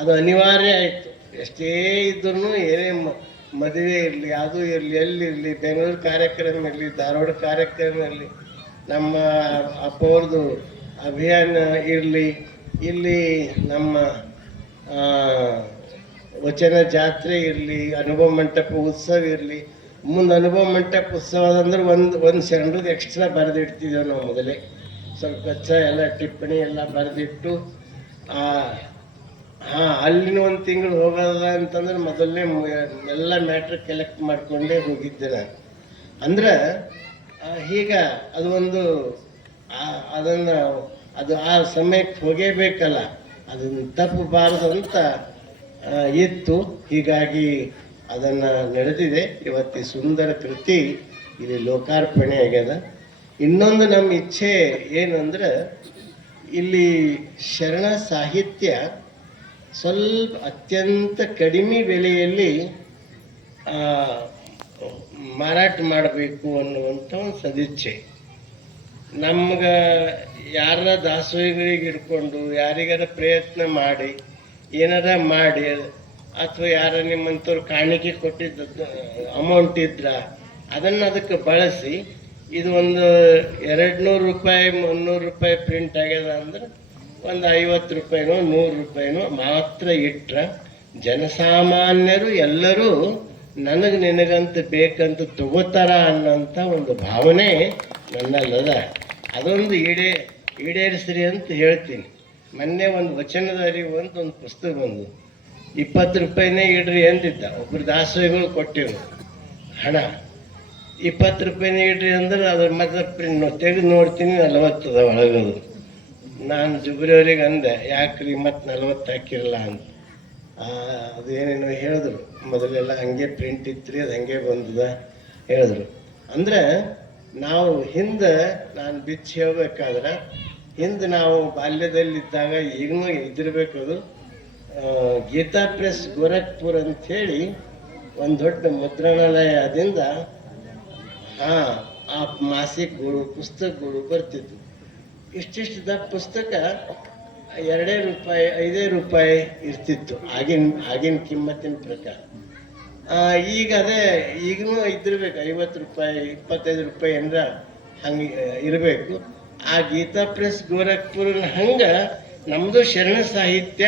ಅದು ಅನಿವಾರ್ಯ ಆಯಿತು. ಎಷ್ಟೇ ಇದ್ರೂ ಏನೇ ಮದುವೆ ಇರಲಿ, ಅದು ಇರಲಿ, ಎಲ್ಲಿರಲಿ, ಬೆಂಗಳೂರು ಕಾರ್ಯಕ್ರಮ ಇರಲಿ, ಧಾರವಾಡ ಕಾರ್ಯಕ್ರಮ ಇರಲಿ, ನಮ್ಮ ಅಪ್ಪವ್ರದ್ದು ಅಭಿಯಾನ ಇರಲಿ, ಇಲ್ಲಿ ನಮ್ಮ ವಚನ ಜಾತ್ರೆ ಇರಲಿ, ಅನುಭವ ಮಂಟಪ ಉತ್ಸವ ಇರಲಿ, ಮುಂದೆ ಅನುಭವ ಮಂಟಪ ಉತ್ಸವ ಅಂದ್ರೆ ಒಂದು ಶರಣರದ್ದು ಎಕ್ಸ್ಟ್ರಾ ಬರೆದಿಡ್ತಿದ್ದೇವೆ ನಾವು ಮೊದಲೇ. ಸ್ವಲ್ಪ ಕಚ್ಚಾ ಎಲ್ಲ ಟಿಪ್ಪಣಿ ಎಲ್ಲ ಬರೆದಿಟ್ಟು ಅಲ್ಲಿನ ಒಂದು ತಿಂಗಳು ಹೋಗೋದ ಅಂತಂದ್ರೆ ಮೊದಲನೇ ಎಲ್ಲ ಮ್ಯಾಟ್ರ್ ಕಲೆಕ್ಟ್ ಮಾಡ್ಕೊಂಡೇ ಹೋಗಿದ್ದೆ ನಾನು. ಅಂದ್ರೆ ಈಗ ಅದು ಒಂದು ಅದನ್ನು ಅದು ಆ ಸಮಯಕ್ಕೆ ಹೋಗೇಬೇಕಲ್ಲ, ಅದನ್ನು ತಪ್ಪಬಾರದು ಅಂತ ಇತ್ತು. ಹೀಗಾಗಿ ಅದನ್ನು ನಡೆದಿದೆ. ಇವತ್ತು ಸುಂದರ ಕೃತಿ ಇಲ್ಲಿ ಲೋಕಾರ್ಪಣೆ ಆಗ್ಯದ. ಇನ್ನೊಂದು ನಮ್ಮ ಇಚ್ಛೆ ಏನು ಅಂದ್ರೆ, ಇಲ್ಲಿ ಶರಣ ಸಾಹಿತ್ಯ ಸ್ವಲ್ಪ ಅತ್ಯಂತ ಕಡಿಮೆ ಬೆಲೆಯಲ್ಲಿ ಮಾರಾಟ ಮಾಡಬೇಕು ಅನ್ನುವಂಥ ಒಂದು ಸದಿಚ್ಛೆ. ನಮ್ಗೆ ಯಾರ ದಾಸೋಹಿಗಳಿಗೆ ಹಿಡ್ಕೊಂಡು ಯಾರಿಗಾರ ಪ್ರಯತ್ನ ಮಾಡಿ ಏನಾರ ಮಾಡಿ, ಅಥವಾ ಯಾರ ನಿಮ್ಮಂಥವ್ರು ಕಾಣಿಕೆ ಕೊಟ್ಟಿದ್ದ ಅಮೌಂಟ್ ಇದ್ರ ಅದನ್ನು ಅದಕ್ಕೆ ಬಳಸಿ, ಇದು ಒಂದು 200 ರೂಪಾಯಿ 300 ರೂಪಾಯಿ ಪ್ರಿಂಟ್ ಆಗ್ಯದ ಅಂದ್ರೆ ಒಂದು 50 ರೂಪಾಯಿನೋ 100 ರೂಪಾಯಿನೋ ಮಾತ್ರ ಇಟ್ರೆ ಜನಸಾಮಾನ್ಯರು ಎಲ್ಲರೂ ನನಗೆ ನಿನಗಂತ ಬೇಕಂತ ತಗೋತಾರ ಅನ್ನೋಂಥ ಒಂದು ಭಾವನೆ ನನ್ನಲ್ಲದ. ಅದೊಂದು ಈಡೇರಿಸ್ರಿ ಅಂತ ಹೇಳ್ತೀನಿ. ಮೊನ್ನೆ ಒಂದು ವಚನದ ಅರಿವು ಅಂತ ಒಂದು ಪುಸ್ತಕ ಬಂದು 20 ರೂಪಾಯಿನೇ ಇಡ್ರಿ ಅಂತಿದ್ದ. ಒಬ್ಬರು ದಾಸೋಹಿಗಳು ಕೊಟ್ಟಿರು ಹಣ 20 ರೂಪಾಯಿನೇ ಇಡ್ರಿ ಅಂದ್ರೆ ಅದ್ರ ಮತ್ತೆ ಪ್ರಿಂಟ್ ತೆಗೆದು ನೋಡ್ತೀನಿ 40 ಅದ ಒಳಗದು. ನಾನು ಜುಬ್ರಿಯವ್ರಿಗೆ ಅಂದೆ, ಯಾಕ್ರಿ ಮತ್ತೆ 40 ಹಾಕಿರಲ್ಲ ಅಂತ. ಅದೇನೇನೋ ಹೇಳಿದ್ರು, ಮೊದಲೆಲ್ಲ ಹಂಗೆ ಪ್ರಿಂಟ್ ಇತ್ತು, ಅದು ಹಂಗೆ ಬಂದದ ಹೇಳಿದ್ರು. ಅಂದ್ರೆ ನಾವು ಹಿಂದೆ ನಾನು ಬಿಚ್ಚಿ ಹೇಳ್ಬೇಕಾದ್ರೆ, ಹಿಂದೆ ನಾವು ಬಾಲ್ಯದಲ್ಲಿದ್ದಾಗ ಈಗಲೂ ಇದ್ದಿರ್ಬೇಕದು, ಗೀತಾ ಪ್ರೆಸ್ ಗೋರಖ್ಪುರ್ ಅಂಥೇಳಿ ಒಂದು ದೊಡ್ಡ ಮುದ್ರಣಾಲಯದಿಂದ ಆ ಮಾಸಿಕಗಳು ಪುಸ್ತಕಗಳು ಬರ್ತಿದ್ವು. ಇಷ್ಟಿಷ್ಟದ ಪುಸ್ತಕ 2 ರೂಪಾಯಿ 5 ರೂಪಾಯಿ ಇರ್ತಿತ್ತು ಆಗಿನ ಕಿಮ್ಮತ್ತಿನ ಪ್ರಕಾರ. ಈಗ ಅದೇ ಈಗಲೂ ಇದ್ದಿರ್ಬೇಕು 50 ರೂಪಾಯಿ 25 ರೂಪಾಯಿ ಅಂದ್ರೆ ಹಂಗೆ ಇರಬೇಕು. ಆ ಗೀತಾ ಪ್ರೆಸ್ ಗೋರಖ್ಪುರನ ಹಂಗೆ ನಮ್ಮದು ಶರಣ ಸಾಹಿತ್ಯ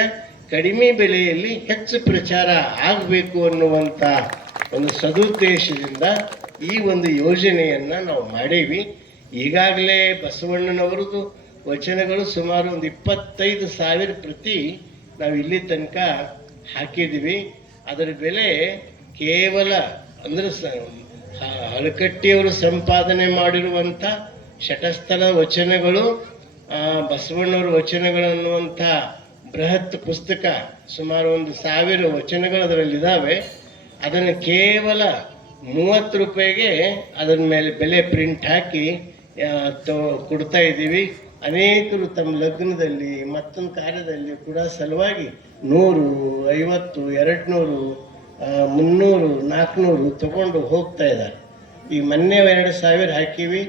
ಕಡಿಮೆ ಬೆಲೆಯಲ್ಲಿ ಹೆಚ್ಚು ಪ್ರಚಾರ ಆಗಬೇಕು ಅನ್ನುವಂಥ ಒಂದು ಸದುದ್ದೇಶದಿಂದ ಈ ಒಂದು ಯೋಜನೆಯನ್ನು ನಾವು ಮಾಡೀವಿ. ಈಗಾಗಲೇ ಬಸವಣ್ಣನವರದು ವಚನಗಳು ಸುಮಾರು ಒಂದು 25,000 ಪ್ರತಿ ನಾವು ಇಲ್ಲಿ ತನಕ ಹಾಕಿದ್ದೀವಿ. ಅದರ ಬೆಲೆ ಕೇವಲ ಅಂದರೆ ಹಳಕಟ್ಟಿಯವರು ಸಂಪಾದನೆ ಮಾಡಿರುವಂಥ ಶಟಸ್ಥಲ ವಚನಗಳು, ಬಸವಣ್ಣವ್ರ ವಚನಗಳು ಅನ್ನುವಂಥ ಬೃಹತ್ ಪುಸ್ತಕ, ಸುಮಾರು 1,000 ವಚನಗಳು ಅದರಲ್ಲಿದ್ದಾವೆ. ಅದನ್ನು ಕೇವಲ 30 ರೂಪಾಯಿಗೆ ಅದರ ಮೇಲೆ ಬೆಲೆ ಪ್ರಿಂಟ್ ಹಾಕಿ ಕೊಡ್ತಾ ಇದ್ದೀವಿ. ಅನೇಕರು ತಮ್ಮ ಲಗ್ನದಲ್ಲಿ ಮತ್ತೊಂದು ಕಾರ್ಯದಲ್ಲಿ ಕೂಡ ಸಲುವಾಗಿ 100, 50, 200, 300, 400 ತಗೊಂಡು ಹೋಗ್ತಾ ಇದ್ದಾರೆ. ಈಗ ಮೊನ್ನೆ 2,000 ಹಾಕಿವಿ,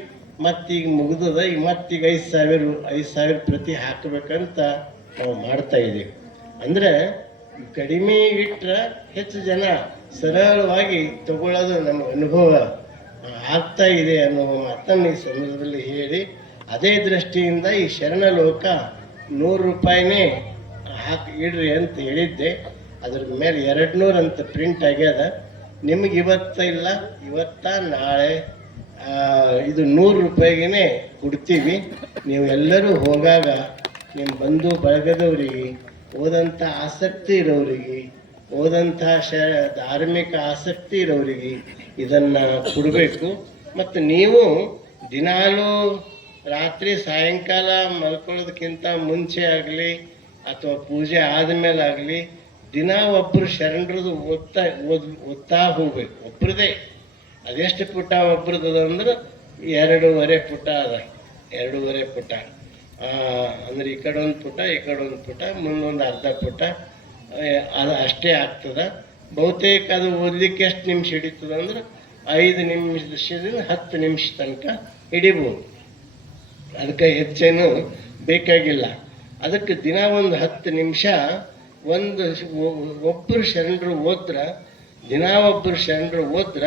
ಮತ್ತೀಗ ಮುಗಿದದ. ಈಗ ಮತ್ತೀಗ 5,000 ಪ್ರತಿ ಹಾಕಬೇಕಂತ ನಾವು ಮಾಡ್ತಾ ಇದ್ದೀವಿ. ಅಂದರೆ ಕಡಿಮೆ ಇಟ್ಟರೆ ಹೆಚ್ಚು ಜನ ಸರಳವಾಗಿ ತಗೊಳ್ಳೋದು ನಮ್ಮ ಅನುಭವ ಆಗ್ತಾ ಇದೆ ಅನ್ನೋ ಮಾತನ್ನು ಈ ಸಂದರ್ಭದಲ್ಲಿ ಹೇಳಿ, ಅದೇ ದೃಷ್ಟಿಯಿಂದ ಈ ಶರಣ ಲೋಕ 100 ರೂಪಾಯಿನೇ ಇಡ್ರಿ ಅಂತ ಹೇಳಿದ್ದೆ. ಅದ್ರ ಮೇಲೆ 200 ಅಂತ ಪ್ರಿಂಟ್ ಆಗ್ಯದ. ನಿಮಗೆ ಇವತ್ತ ನಾಳೆ ಇದು 100 ರೂಪಾಯಿಗೆ ಕೊಡ್ತೀವಿ. ನೀವು ಎಲ್ಲರೂ ಹೋಗಾಗ ನಿಮ್ಮ ಬಂಧು ಬಳಗದವರಿಗೆ, ಓದಂಥ ಆಸಕ್ತಿ ಇರೋರಿಗೆ, ಓದಂಥ ಧಾರ್ಮಿಕ ಆಸಕ್ತಿ ಇರೋರಿಗೆ ಇದನ್ನು ಕೊಡಬೇಕು. ಮತ್ತು ನೀವು ದಿನಾಲೂ ರಾತ್ರಿ ಸಾಯಂಕಾಲ ಮಲ್ಕೊಳ್ಳೋದಕ್ಕಿಂತ ಮುಂಚೆ ಆಗಲಿ ಅಥವಾ ಪೂಜೆ ಆದಮೇಲೆ ಆಗಲಿ ದಿನ ಒಬ್ಬರು ಶರಣರದು ಓದ್ತಾ ಹೋಗ್ಬೇಕು. ಒಬ್ರದೇ ಅದೆಷ್ಟು ಪುಟ ಒಬ್ರದ್ದು ಅಂದ್ರೆ 2.5 ಪುಟ ಅದ. 2.5 ಪುಟ ಅಂದ್ರೆ ಈ ಕಡೆ ಒಂದು ಪುಟ ಈ ಕಡೆ ಒಂದು ಪುಟ, ಮುಂದೊಂದು ಅರ್ಧ ಪುಟ, ಅದು ಅಷ್ಟೇ ಆಗ್ತದೆ. ಬಹುತೇಕ ಅದು ಓದಲಿಕ್ಕೆ ಎಷ್ಟು ನಿಮಿಷ ಹಿಡಿತದೆ ಅಂದ್ರೆ 5 ನಿಮಿಷದಿಂದ 10 ನಿಮಿಷ ತನಕ ಹಿಡಿಬೋದು. ಅದಕ್ಕೆ ಹೆಚ್ಚೇನು ಬೇಕಾಗಿಲ್ಲ. ಅದಕ್ಕೆ ದಿನ ಒಂದು 10 ನಿಮಿಷ ಒಬ್ಬರು ಶರಣರು ಓದ್ರ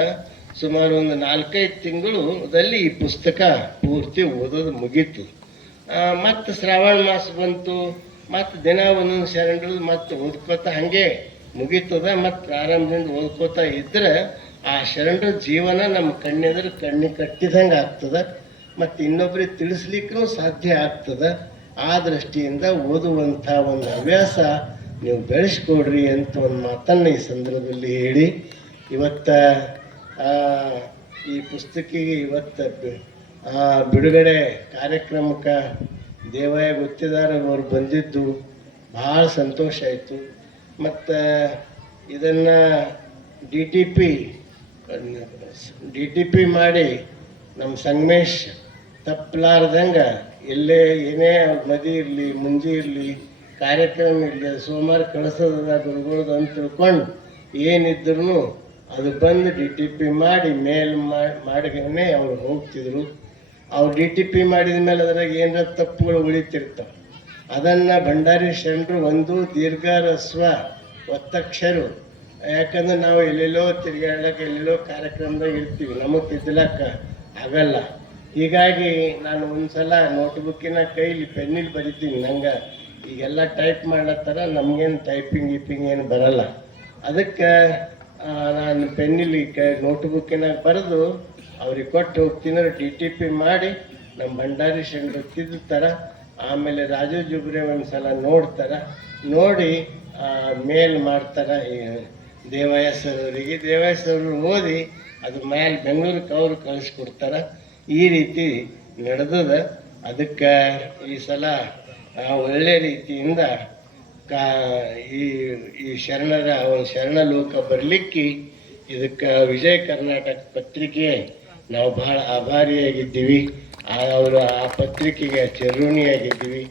ಸುಮಾರು ಒಂದು 4-5 ತಿಂಗಳಲ್ಲಿ ಈ ಪುಸ್ತಕ ಪೂರ್ತಿ ಓದೋದು ಮುಗೀತು. ಮತ್ತು ಶ್ರಾವಣ ಮಾಸ ಬಂತು, ಮತ್ತು ದಿನ ಒಂದೊಂದು ಶರಣರು ಮತ್ತು ಓದ್ಕೋತಾ ಹಾಗೆ ಮುಗೀತದ. ಮತ್ತು ಪ್ರಾರಂಭದಿಂದ ಓದ್ಕೋತಾ ಇದ್ದರೆ ಆ ಶರಣರ ಜೀವನ ನಮ್ಮ ಕಣ್ಣೆದುರು ಕಟ್ಟಿದಂಗೆ ಆಗ್ತದೆ, ಮತ್ತು ಇನ್ನೊಬ್ಬರಿಗೆ ತಿಳಿಸ್ಲಿಕ್ಕೂ ಸಾಧ್ಯ ಆಗ್ತದೆ. ಆ ದೃಷ್ಟಿಯಿಂದ ಓದುವಂಥ ಒಂದು ಹವ್ಯಾಸ ನೀವು ಬೆಳೆಸ್ಕೊಡ್ರಿ ಅಂತ ಒಂದು ಮಾತನ್ನು ಈ ಸಂದರ್ಭದಲ್ಲಿ ಹೇಳಿ, ಇವತ್ತು ಈ ಪುಸ್ತಕಿಗೆ ಇವತ್ತು ಬಿಡುಗಡೆ ಕಾರ್ಯಕ್ರಮಕ್ಕೆ ದೇವಯ್ಯ ಗುತ್ತಿದಾರವರು ಬಂದಿದ್ದು ಭಾಳ ಸಂತೋಷ ಆಯಿತು. ಮತ್ತು ಇದನ್ನು ಡಿ ಟಿ ಪಿ ಮಾಡಿ ನಮ್ಮ ಸಂಗಮೇಶ್ ತಪ್ಪಲಾರ್ದಂಗೆ ಎಲ್ಲೇ ಏನೇ ಮದಿ ಇರಲಿ, ಮುಂಜಿ ಇರಲಿ, ಕಾರ್ಯಕ್ರಮ ಇರಲಿ, ಸೋಮವಾರ ಕಳಿಸೋದ ಗುರುಗಳದು ಅಂತ ತಿಳ್ಕೊಂಡು ಏನಿದ್ರು ಅದು ಬಂದು ಡಿ ಟಿ ಪಿ ಮಾಡಿ ಮಾಡಿಗೇ ಅವ್ರು ಹೋಗ್ತಿದ್ರು. ಅವ್ರು ಡಿ ಟಿ ಪಿ ಮಾಡಿದ ಮೇಲೆ ಅದ್ರಾಗ ಏನಾರ ತಪ್ಪುಗಳು ಉಳಿತಿರ್ತಾವೆ. ಅದನ್ನು ಭಂಡಾರಿ ಶರಣರು ಒಂದು ದೀರ್ಘ ಹ್ರಸ್ವ ಒತ್ತಕ್ಷರು, ಯಾಕಂದ್ರೆ ನಾವು ಎಲ್ಲೆಲ್ಲೋ ತಿರುಗಾಡ್ಲಕ್ಕೆ ಎಲ್ಲೆಲ್ಲೋ ಕಾರ್ಯಕ್ರಮದಾಗ ಇರ್ತೀವಿ, ನಮಗೆ ತಿದ್ದಲಕ್ಕೆ ಆಗಲ್ಲ. ಹೀಗಾಗಿ ನಾನು ಒಂದು ಸಲ ನೋಟ್ಬುಕ್ಕಿನ ಕೈಲಿ ಪೆನ್ನಿಲ್ಲಿ ಬರಿತೀನಿ. ನಂಗೆ ಈಗೆಲ್ಲ ಟೈಪ್ ಮಾಡ್ಲತ್ತಾರ, ನಮಗೇನು ಟೈಪಿಂಗ್ ಏನು ಬರಲ್ಲ. ಅದಕ್ಕೆ ನಾನು ಪೆನ್ನಿಲ್ಲಿ ನೋಟ್ಬುಕ್ಕಿನಾಗ ಬರೆದು ಅವ್ರಿಗೆ ಕೊಟ್ಟು ಹೋಗ್ತೀನಿ. ಡಿ ಟಿ ಪಿ ಮಾಡಿ ನಮ್ಮ ಭಂಡಾರಿ ಶರಣರು ತಿದ್ದುತ್ತಾರೆ. ಆಮೇಲೆ ರಾಜು ಜುಬ್ರೆ ಒಂದು ಸಲ ನೋಡ್ತಾರೆ, ನೋಡಿ ಮೇಲ್ ಮಾಡ್ತಾರೆ ದೇವಯ್ಯ ಸರವರಿಗೆ. ದೇವಯ್ಯ ಸರರು ಓದಿ ಅದು ಮೇಲೆ ಬೆಂಗಳೂರಿಗೆ ಅವರು ಕಳಿಸ್ಕೊಡ್ತಾರೆ. ಈ ರೀತಿ ನಡೆದದ. ಅದಕ್ಕೆ ಈ ಸಲ ಒಳ್ಳೆ ರೀತಿಯಿಂದ ಈ ಶರಣರ ಒಂದು ಶರಣ ಲೋಕ ಬರಲಿಕ್ಕೆ ಇದಕ್ಕೆ ವಿಜಯ ಕರ್ನಾಟಕ ಪತ್ರಿಕೆ ನಾವು ಭಾಳ ಆಭಾರಿಯಾಗಿದ್ದೀವಿ. ಅವರು ಆ ಪತ್ರಿಕೆಗೆ ಚಿರಋಣಿಯಾಗಿದ್ದೀವಿ.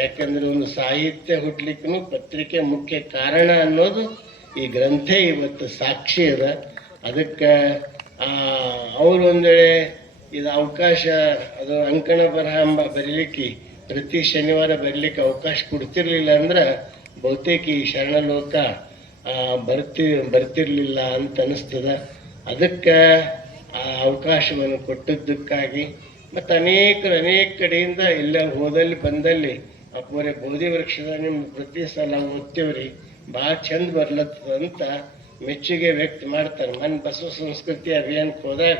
ಯಾಕಂದರೆ ಒಂದು ಸಾಹಿತ್ಯ ಹುಟ್ಟಲಿಕ್ಕೂ ಪತ್ರಿಕೆ ಮುಖ್ಯ ಕಾರಣ ಅನ್ನೋದು ಈ ಗ್ರಂಥ ಇವತ್ತು ಸಾಕ್ಷಿ ಅದ. ಅದಕ್ಕೆ ಅವರು ಒಂದು ವೇಳೆ ಇದು ಅವಕಾಶ, ಅದು ಅಂಕಣ ಬರಹ ಬರೀಲಿಕ್ಕೆ ಪ್ರತಿ ಶನಿವಾರ ಬರಲಿಕ್ಕೆ ಅವಕಾಶ ಕೊಡ್ತಿರ್ಲಿಲ್ಲ ಅಂದ್ರೆ ಬಹುತೇಕ ಈ ಶರಣಲೋಕ ಬರ್ತಿರ್ಲಿಲ್ಲ ಅಂತ ಅನಿಸ್ತದ. ಅದಕ್ಕೆ ಆ ಅವಕಾಶವನ್ನು ಕೊಟ್ಟದ್ದಕ್ಕಾಗಿ ಮತ್ತು ಅನೇಕ ಕಡೆಯಿಂದ ಇಲ್ಲ ಹೋದಲ್ಲಿ ಬಂದಲ್ಲಿ ಅಪ್ಪವರೇ ಬೋಧಿ ವೃಕ್ಷದ ನಿಮ್ಮ ಪ್ರತಿ ಸಲ ಓದ್ತೇವ್ರಿ, ಭಾಳ ಚಂದ ಬರ್ಲತ್ತದಂತ ಮೆಚ್ಚುಗೆ ವ್ಯಕ್ತ ಮಾಡ್ತಾರೆ. ಬಸವ ಸಂಸ್ಕೃತಿ ಅಭಿಯಾನಕ್ಕೆ ಹೋದಾಗ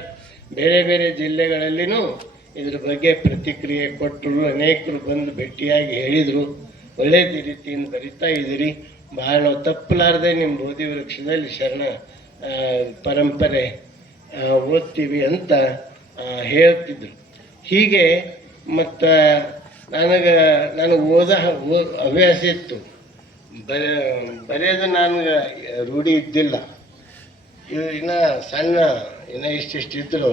ಬೇರೆ ಬೇರೆ ಜಿಲ್ಲೆಗಳಲ್ಲಿನೂ ಇದ್ರ ಬಗ್ಗೆ ಪ್ರತಿಕ್ರಿಯೆ ಕೊಟ್ಟರು. ಅನೇಕರು ಬಂದು ಭೇಟಿಯಾಗಿ ಹೇಳಿದರು, ಒಳ್ಳೆಯ ರೀತಿಯಿಂದ ಬರಿತಾ ಇದ್ದೀರಿ, ಭಾಳ ನಾವು ತಪ್ಪಲಾರದೆ ನಿಮ್ಮ ಬೋಧಿ ವೃಕ್ಷದಲ್ಲಿ ಶರಣ ಪರಂಪರೆ ಓದ್ತೀವಿ ಅಂತ ಹೇಳ್ತಿದ್ರು. ಹೀಗೆ ಮತ್ತು ನನಗೆ ಹವ್ಯಾಸ ಇತ್ತು, ಬರೆಯೋದು ನನಗೆ ರೂಢಿ ಇದ್ದಿಲ್ಲ. ಇನ್ನು ಸಣ್ಣ ಇನ್ನು ಇಷ್ಟಿದ್ರು,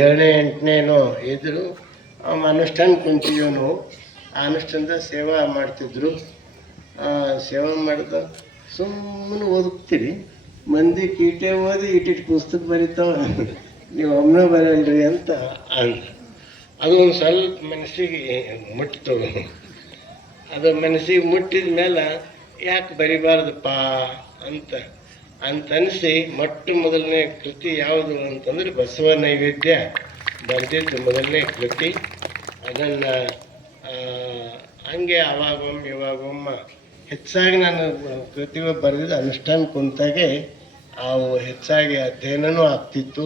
7ನೇ 8ನೇನೋ ಇದ್ದರು. ಅನುಷ್ಠಾನ ಕುಂತಿದ್ದೀವಿ ನಾವು. ಆ ಅನುಷ್ಠಾನದ ಸೇವಾ ಮಾಡ್ತಿದ್ರು. ಸೇವಾ ಮಾಡಿದ ಸುಮ್ಮನೆ ಓದ್ತೀರಿ, ಮಂದಿ ಕೀಟೆ ಓದಿ ಇಟ್ಟಿಟ್ಟು ಪುಸ್ತಕ ಬರೀತಾವ, ನೀವು ಒಮ್ಮೆ ಬರಲ್ರಿ ಅಂತ ಅದು ಒಂದು ಸ್ವಲ್ಪ ಮನಸ್ಸಿಗೆ ಮುಟ್ಟಿತು. ಅದು ಮನಸ್ಸಿಗೆ ಮುಟ್ಟಿದ ಮೇಲೆ ಯಾಕೆ ಬರಿಬಾರ್ದಪ್ಪ ಅಂತನಿಸಿ ಮೊದಲನೇ ಕೃತಿ ಯಾವುದು ಅಂತಂದ್ರೆ ಬಸವ ನೈವೇದ್ಯ ಬರೆದಿದ್ದು ಮೊದಲನೇ ಕೃತಿ. ಅದನ್ನು ಹಂಗೆ ಇವಾಗೊಮ್ಮೆ ಹೆಚ್ಚಾಗಿ ನಾನು ಕೃತಿಗಳು ಬರೆದಿದ್ದು ಅನುಷ್ಠಾನ ಕುಂತಾಗೆ ಅವು ಹೆಚ್ಚಾಗಿ ಅಧ್ಯಯನವೂ ಆಗ್ತಿತ್ತು,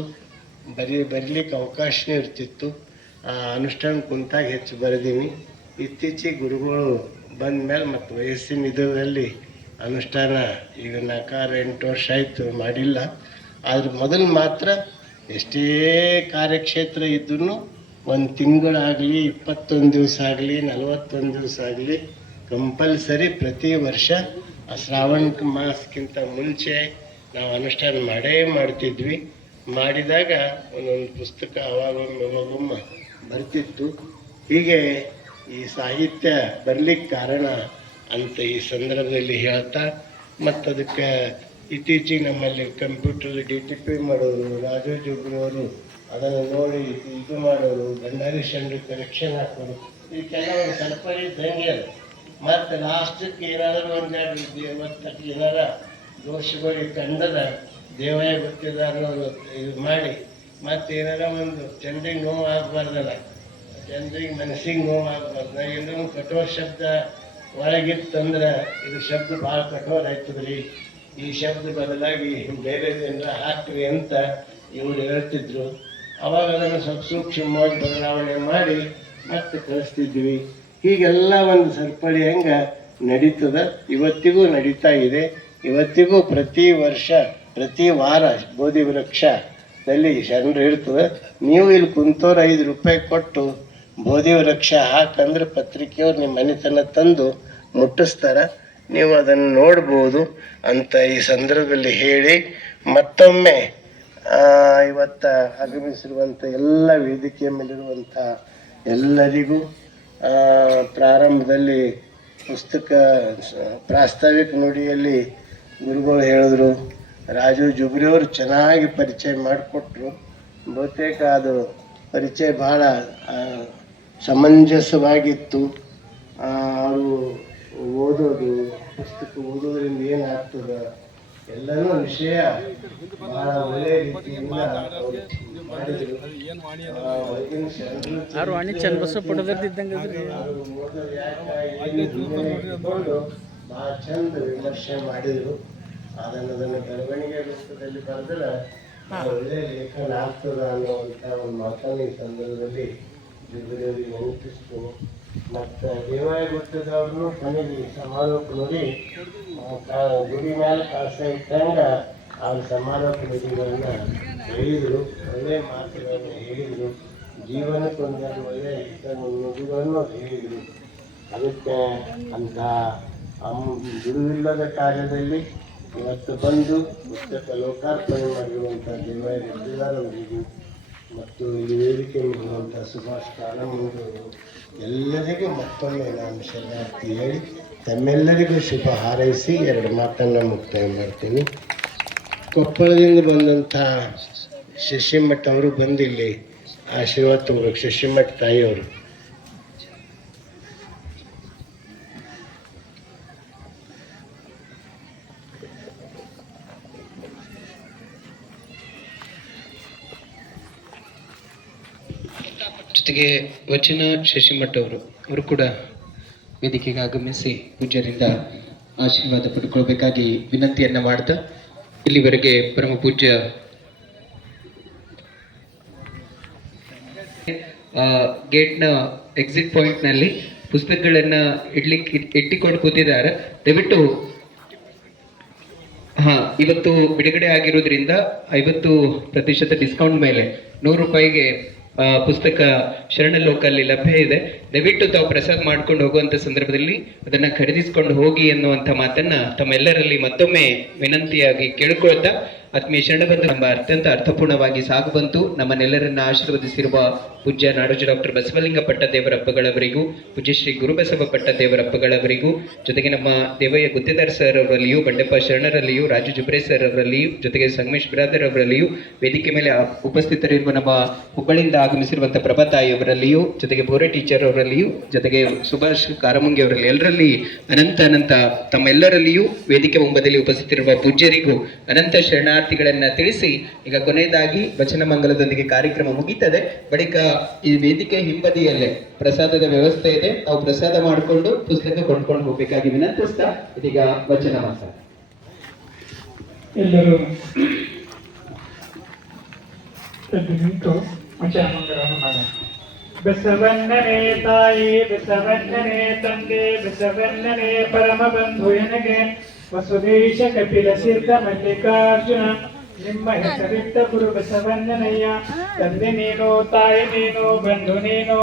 ಬರೀಲಿಕ್ಕೆ ಅವಕಾಶವೂ ಇರ್ತಿತ್ತು. ಅನುಷ್ಠಾನ ಕುಂತಾಗ ಹೆಚ್ಚು ಬರೆದೀನಿ. ಇತ್ತೀಚೆಗೆ ಗುರುಗಳು ಬಂದ ಮೇಲೆ ಮತ್ತು ವಯಸ್ಸಿನ ಇದರಲ್ಲಿ ಅನುಷ್ಠಾನ ಈಗ 4-8 ವರ್ಷ ಆಯಿತು ಮಾಡಿಲ್ಲ. ಆದ್ರೆ ಮೊದಲು ಮಾತ್ರ ಎಷ್ಟೇ ಕಾರ್ಯಕ್ಷೇತ್ರ ಇದ್ರೂ 1 ತಿಂಗಳಾಗಲಿ 21 ದಿವಸ ಆಗಲಿ 41 ದಿವಸ ಆಗಲಿ ಕಂಪಲ್ಸರಿ ಪ್ರತಿ ವರ್ಷ ಆ ಶ್ರಾವಣ ಮಾಸಕ್ಕಿಂತ ಮುಂಚೆ ನಾವು ಅನುಷ್ಠಾನ ಮಾಡ್ತಿದ್ವಿ. ಮಾಡಿದಾಗ ಒಂದೊಂದು ಪುಸ್ತಕ ಅವಾಗೊಮ್ಮೆ ಬರ್ತಿತ್ತು. ಹೀಗೆ ಈ ಸಾಹಿತ್ಯ ಬರಲಿಕ್ಕೆ ಕಾರಣ ಅಂತ ಈ ಸಂದರ್ಭದಲ್ಲಿ ಹೇಳ್ತಾ, ಮತ್ತು ಅದಕ್ಕೆ ಇತ್ತೀಚೆಗೆ ನಮ್ಮಲ್ಲಿ ಕಂಪ್ಯೂಟರ್ ಡಿ ಟಿ ಪಿ ಮಾಡೋರು, ರಾಜು ಜೋಗ್ರವರು ಅದನ್ನು ನೋಡಿ ಇದು ಮಾಡೋರು, ಭಂಡಾರಿ ಶರಣರು ಕರೆಕ್ಷನ್ ಹಾಕೋರು, ಈ ಕೆಲವೊಂದು ಸ್ವಲ್ಪ ಇದ್ದಂಗೆ ಅದು. ಮತ್ತು ಲಾಸ್ಟಕ್ಕೆ ಏನಾದರೂ ಒಂದೆರಡು ಏನಾರ ದೋಷಗಳಿಗೆ ಕಂಡದ ದೇವಯ್ಯ ಗೊತ್ತಿದ್ದಾರನ್ನೋರು ಇದು ಮಾಡಿ, ಮತ್ತು ಏನಾರ ಒಂದು ಜನರಿಗೆ ನೋವು ಆಗಬಾರ್ದಲ್ಲ, ಜನರಿಗೆ ಮನಸ್ಸಿಗೆ ನೋವು ಆಗಬಾರ್ದು. ಏನೋ ಕಠೋರ ಶಬ್ದ ಒಳಗಿತ್ತಂದ್ರೆ ಇದು ಶಬ್ದ ಭಾಳ ಕಠೋರ ಆಯ್ತದ್ರಿ ಈ ಶಬ್ದ ಬದಲಾಗಿ ಬೇರೆ ಜನರ ಹಾಕ್ರಿ ಅಂತ ಇವರು ಹೇಳ್ತಿದ್ರು. ಅವಾಗ ಅದನ್ನು ಸ್ವಲ್ಪ ಸೂಕ್ಷ್ಮವಾಗಿ ಬದಲಾವಣೆ ಮಾಡಿ ಮತ್ತೆ ಕಳಿಸ್ತಿದ್ವಿ. ಹೀಗೆಲ್ಲ ಒಂದು ಸರಪಳಿ ಹೆಂಗೆ ನಡೀತದ, ಇವತ್ತಿಗೂ ನಡೀತಾ ಇದೆ. ಇವತ್ತಿಗೂ ಪ್ರತಿ ವರ್ಷ ಪ್ರತಿ ವಾರ ಬೋಧಿ ವೃಕ್ಷದಲ್ಲಿ ಶರಣರು ಇರ್ತದೆ. ನೀವು ಇಲ್ಲಿ ಕುಂತೋರು 5 ರೂಪಾಯಿ ಕೊಟ್ಟು ಬೋಧಿ ವೃಕ್ಷ ಹಾಕಂದ್ರೆ ಪತ್ರಿಕೆಯವ್ರು ನಿಮ್ಮ ಮನೆತನ ತಂದು ಮುಟ್ಟಿಸ್ತಾರೆ. ನೀವು ಅದನ್ನು ನೋಡ್ಬೋದು ಅಂತ ಈ ಸಂದರ್ಭದಲ್ಲಿ ಹೇಳಿ, ಮತ್ತೊಮ್ಮೆ ಇವತ್ತು ಆಗಮಿಸಿರುವಂಥ ಎಲ್ಲ ವೇದಿಕೆಯ ಮೇಲಿರುವಂಥ ಎಲ್ಲರಿಗೂ ಪ್ರಾರಂಭದಲ್ಲಿ ಪುಸ್ತಕ ಪ್ರಾಸ್ತಾವಿಕ ನುಡಿಯಲ್ಲಿ ಗುರುಗಳು ಹೇಳಿದ್ರು, ರಾಜು ಜುಬ್ರಿಯವರು ಚೆನ್ನಾಗಿ ಪರಿಚಯ ಮಾಡಿಕೊಟ್ರು. ಬಹುತೇಕ ಅದು ಪರಿಚಯ ಭಾಳ ಸಮಂಜಸವಾಗಿತ್ತು. ಅವರು ಓದೋದು, ಪುಸ್ತಕ ಓದೋದ್ರಿಂದ ಏನಾಗ್ತದೆ ಎಲ್ಲನೂ ವಿಷಯ ಭಾಳ ಒಳ್ಳೆಯ ರೀತಿಯಿಂದ ಮಾಡಿದರು. ಭಾಳ ಚಂದ ವಿಮರ್ಶೆ ಮಾಡಿದರು. ಅದನ್ನು ಬರವಣಿಗೆ ರೂಪದಲ್ಲಿ ಬರೆದ್ರೆ ಒಳ್ಳೆಯ ಲೇಖನ ಆಗ್ತದ ಅನ್ನುವಂಥ ಒಂದು ಮಾತನ್ನು ಈ ಸಂದರ್ಭದಲ್ಲಿ ಜುಬ್ರಿಯವರಿಗೆ ನೆನಪಿಸ್ತೀನಿ. ಮತ್ತು ದೇವಾಯ ಗುರ್ತದವ್ರನ್ನೂ ಕೊನೆಗೆ ಸಮಾರೋಪ ನೋಡಿ ಗುಡಿ ಮೇಲೆ ಕಳಸ ಇಟ್ಟಂಗೆ ಅವ್ರ ಸಮಾರೋಪ ನುಡಿಗಳನ್ನ ಹೇಳಿದರು, ಒಳ್ಳೆಯ ಮಾತುಗಳನ್ನು ಹೇಳಿದರು. ಜೀವನಕ್ಕೊಂದೊಂದು ಒಳ್ಳೆಯ ನುಡಿಗಳನ್ನು ಹೇಳಿದರು. ಅದಕ್ಕೆ ಅಂಥ ಬಿಡುವಿಲ್ಲದ ಕಾರ್ಯದಲ್ಲಿ ಇವತ್ತು ಬಂದು ಪುಸ್ತಕ ಲೋಕಾರ್ಪಣೆ ಮಾಡಿರುವಂಥ ದೇವಾಯ ಗುರ್ತದವರಿಗೂ ಮತ್ತು ಇಲ್ಲಿ ವೇದಿಕೆ ಮಾಡಿರುವಂಥ ಸುಭಾಷ್ ಕಾನಮೂರವರು ಎಲ್ಲರಿಗೂ ಮತ್ತೊಮ್ಮೆ ನಾನು ಶರಣಾರ್ಥಿ ಹೇಳಿ ತಮ್ಮೆಲ್ಲರಿಗೂ ಶುಭ ಹಾರೈಸಿ 2 ಮಾತನ್ನು ಮುಕ್ತಾಯ ಮಾಡ್ತೀನಿ. ಕೊಪ್ಪಳದಿಂದ ಬಂದಂಥ ಶಶಿಮಠ ಅವರು ಬಂದಿಲ್ಲಿ ಆಶೀರ್ವಾದ ತಗೋಬೇಕು. ಶಶಿಮಠ ತಾಯಿಯವರು ಜೊತೆಗೆ ವಚನ ಶಶಿಮಠ್ ಅವರು ಕೂಡ ವೇದಿಕೆಗೆ ಆಗಮಿಸಿ ಪೂಜ್ಯರಿಂದ ಆಶೀರ್ವಾದ ಪಡ್ಕೊಳ್ಬೇಕಾಗಿ ವಿನಂತಿಯನ್ನ ಮಾಡ್ತಾ, ಇಲ್ಲಿವರೆಗೆ ಪರಮ ಪೂಜ್ಯ ಗೇಟ್ನ ಎಕ್ಸಿಟ್ ಪಾಯಿಂಟ್ನಲ್ಲಿ ಪುಸ್ತಕಗಳನ್ನ ಇಟ್ಟಿಕೊಂಡು ಕೂತಿದ್ದಾರೆ. ದಯವಿಟ್ಟು ಇವತ್ತು ಬಿಡುಗಡೆ ಆಗಿರೋದ್ರಿಂದ 50% ಡಿಸ್ಕೌಂಟ್ ಮೇಲೆ 100 ರೂಪಾಯಿಗೆ ಪುಸ್ತಕ ಶರಣ ಲೋಕಲ್ಲಿ ಲಭ್ಯ ಇದೆ. ದಯವಿಟ್ಟು ತಾವು ಪ್ರಸಾದ ಮಾಡ್ಕೊಂಡು ಹೋಗುವಂತ ಸಂದರ್ಭದಲ್ಲಿ ಅದನ್ನ ಖರೀದಿಸ್ಕೊಂಡು ಹೋಗಿ ಎನ್ನುವಂಥ ಮಾತನ್ನ ತಮ್ಮೆಲ್ಲರಲ್ಲಿ ಮತ್ತೊಮ್ಮೆ ವಿನಂತಿಯಾಗಿ ಕೇಳಿಕೊಳ್ತಾ, ಆತ್ಮೀಯ ಶರಣಬಂಧು ನಮ್ಮ ಅತ್ಯಂತ ಅರ್ಥಪೂರ್ಣವಾಗಿ ಸಾಗು ಬಂತು. ನಮ್ಮನ್ನೆಲ್ಲರನ್ನ ಆಶೀರ್ವದಿಸಿರುವ ಪೂಜ್ಯ ನಾಡೋಜ ಡಾಕ್ಟರ್ ಬಸವಲಿಂಗ ಪಟ್ಟದೇವರಪ್ಪಗಳವರಿಗೂ, ಪೂಜ್ಯ ಶ್ರೀ ಗುರುಬಸವ ಪಟ್ಟದೇವರಪ್ಪಗಳವರಿಗೂ, ಜೊತೆಗೆ ನಮ್ಮ ದೇವಯ್ಯ ಗುತ್ತೇದಾರ್ ಸರ್ ಅವರಲ್ಲಿಯೂ, ಬಂಡೆಪ್ಪ ಶರಣರಲ್ಲಿಯೂ, ರಾಜು ಜುಬ್ರೆ ಸರ್ ಅವರಲ್ಲಿಯೂ, ಜೊತೆಗೆ ಸಂಗಮೇಶ್ ಬಿರಾದರ್ ಅವರಲ್ಲಿಯೂ, ವೇದಿಕೆ ಮೇಲೆ ಉಪಸ್ಥಿತರಿರುವ ನಮ್ಮ ಹುಬ್ಬಳ್ಳಿಯಿಂದ ಆಗಮಿಸಿರುವಂತಹ ಪ್ರಭಾ ತಾಯಿ ಅವರಲ್ಲಿಯೂ, ಜೊತೆಗೆ ಬೋರೆ ಟೀಚರ್ ಅವರಲ್ಲಿಯೂ, ಜೊತೆಗೆ ಸುಭಾಷ್ ಕಾರಮುಂಗಿ ಅವರಲ್ಲಿ ಎಲ್ಲರಲ್ಲಿ ಅನಂತ ತಮ್ಮೆಲ್ಲರಲ್ಲಿಯೂ ವೇದಿಕೆ ಮುಂಬದಲ್ಲಿ ಉಪಸ್ಥಿತರಿರುವ ಪೂಜ್ಯರಿಗೂ ಅನಂತ ಶರಣಾರ್ಥಿಗಳನ್ನ ತಿಳಿಸಿ, ಈಗ ಕೊನೆಯದಾಗಿ ವಚನ ಮಂಗಲದೊಂದಿಗೆ ಕಾರ್ಯಕ್ರಮ ಮುಗೀತದೆ. ಬಳಿಕ ಈ ವೇದಿಕೆ ಹಿಂಬದಿಯಲ್ಲೇ ಪ್ರಸಾದದ ವ್ಯವಸ್ಥೆ ಇದೆ. ನಾವು ಪ್ರಸಾದ ಮಾಡಿಕೊಂಡು ಪುಸ್ತಕ ಕೊಂಡ್ಕೊಂಡು ಹೋಗ್ಬೇಕಾಗಿ ವಿನಂತಿಸ್ತಾ ಇದೀಗ ವಚನ ಮಂಗಲ. ಎಲ್ಲರೂ ನಿಂತು ವಚನ ಮಂಗಲವನ್ನು ಮಾಡೋಣ. ಬಸವಣ್ಣನೇ ತಾಯಿ, ಬಸವಣ್ಣನೇ ತಂದೆ, ಬಸವಣ್ಣನೇ ಪರಮ ಬಂಧು ಎನಗೆ, ವಸುದೇಶ ಕಪಿಲ ಸಿದ್ಧ ಮಲ್ಲಿಕಾರ್ಜುನ, ನಿಮ್ಮ ಹೆಸರಿಟ್ಟ ಗುರು ಬಸವಣ್ಣನಯ್ಯ. ತಂದೆ ನೀನು, ತಾಯಿ ನೀನು, ಬಂಧು ನೀನು.